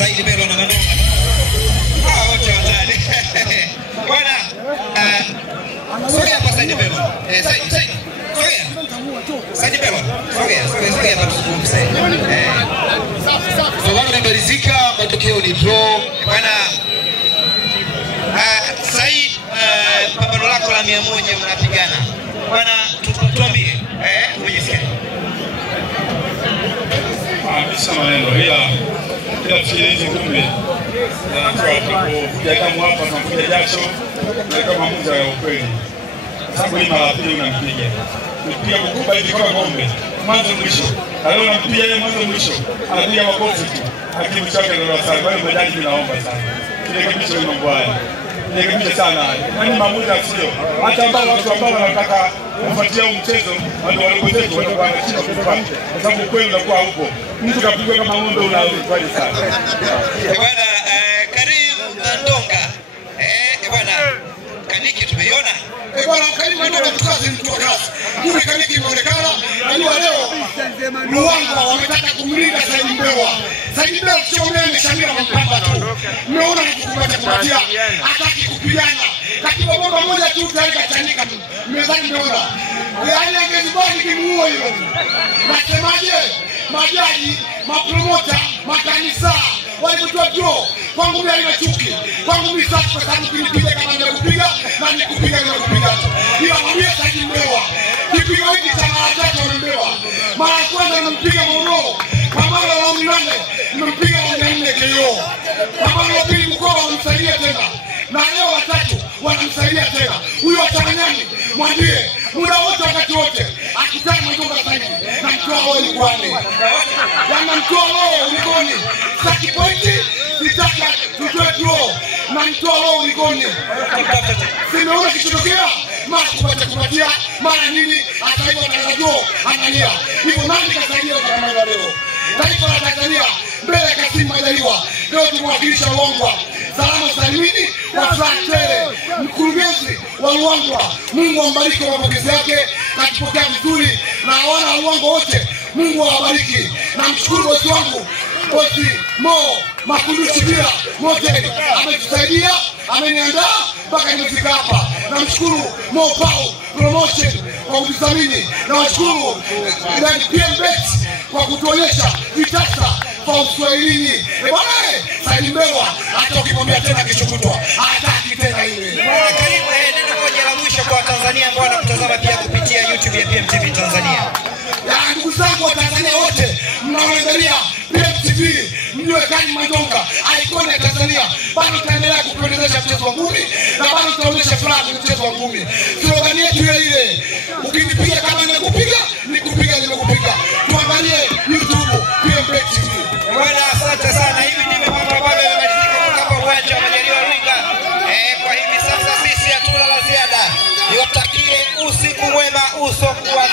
Saidi Belwa na Mandonga. Wote watani. Bwana sogea hapa Saidi Belwa. Saidi. Saidi Belwa. Sogea hapa tuzungumze. Sogea limalizika, matokeo ni draw. Bwana Said, pambano lako la 100 mnapigana. Bwana tuambie, umejisikia? Bisa maneno ila hizi kumbe na kwa hapo kujakamu hapa na kuja jasho na kama mmoja ya ukweli. Sababu hii mara pili unampiga. Pia kukuba hivi kama ng'ombe. Mwanzo mwisho. Leo unampiga yeye mwanzo mwisho. Anapiga makofi tu. Lakini chake ndio sana. Kwa hiyo medali tunaomba sana. Kirekebisho ni mambo haya. Kirekebisho sana. Yaani maamuzi sio. Hata watu ambao wanataka kufuatia mchezo ndio walikozetu watakuwa wanashika kufanya. Kwa sababu kweli unakuwa huko. Mtu kapigwa kama ng'ombe unafurahi sana. Bwana Karim Mandonga. Bwana Kaniki tumeiona. Bwana Karim Mandonga mtu kazi. Yule Kaniki imeonekana na leo Luangwa wametaka kumlinda Saidi Belwa. Saidi Belwa sio mimi Shamira mpamba tu. Umeona kukupatia hataki kupigana. Katiba bomba moja tu tayari kachanika tu. Mezani ndola. Yaani angezibaki kimuo hilo. Nasemaje? Majaji, mapromota, makanisa walitoa draw. Kwangu mimi haina chuki. Kwangu mimi sasa kwa sababu kunipiga kama nikupiga na nikupiga nikupiga. Ila mwambie Saidi Belwa. Kipigo hiki cha mara tatu amembewa. Mara kwanza nimempiga Mororo. Mara la mnane nimempiga Wanne KO. Mara ya pili mkoa wanamsaidia tena. Na leo watatu wanamsaidia tena. Huyo atanyani mwambie muda wote wakati wote akitaka Mandonga Saidi na mtoa wao ilikuani. Yana mtoa wao ulikoni. Saki pointi sitaka tutoe draw na mtoa wao ulikoni. Simeona kitokea mara kupatia mara nini ataiwa tangazo angalia. Hivyo nani kasaidia kama leo? Taifa la Tanzania mbele ya Kassim Majaliwa leo tumwakilisha Luangwa. Salama salimini wasante mkurugenzi wa Luangwa. Mungu ambariki kwa mapokezi yake, katupokea vizuri na wana Luangwa wote. Mungu awabariki. Na mshukuru bosi wangu bosi Mo Makunduchi pia wote ametusaidia, ameniandaa mpaka nimefika hapa. Na mshukuru Mo Pau Promotion kwa kuthamini na washukuru ndani PMBet kwa kutuonyesha vitasa kwa Uswahilini. Bwana Saidi Belwa hata ukimwambia tena kesho kutwa hataki tena ile. Karibu neno moja la mwisho kwa Tanzania ambao wanakutazama pia kupitia YouTube ya PMTV Tanzania. Ya ndugu zangu wa Tanzania wote mnaoangalia PMTV, mjue Karim Mandonga icon ya Tanzania. Bado tutaendelea kupendezesha mchezo wa ngumi na bado tutaonyesha furaha kwenye mchezo wa ngumi. Slogan yetu ile ukinipiga kama nikupiga nimekupiga. Tuangalie YouTube PMTV. Bwana asante sana. Hivi ndivyo mambo ambayo yamemalizika kutoka uwanja wa Majaliwa Iringa. Kwa hivi sasa sisi hatuna la ziada. Niwatakie usiku mwema uso kwa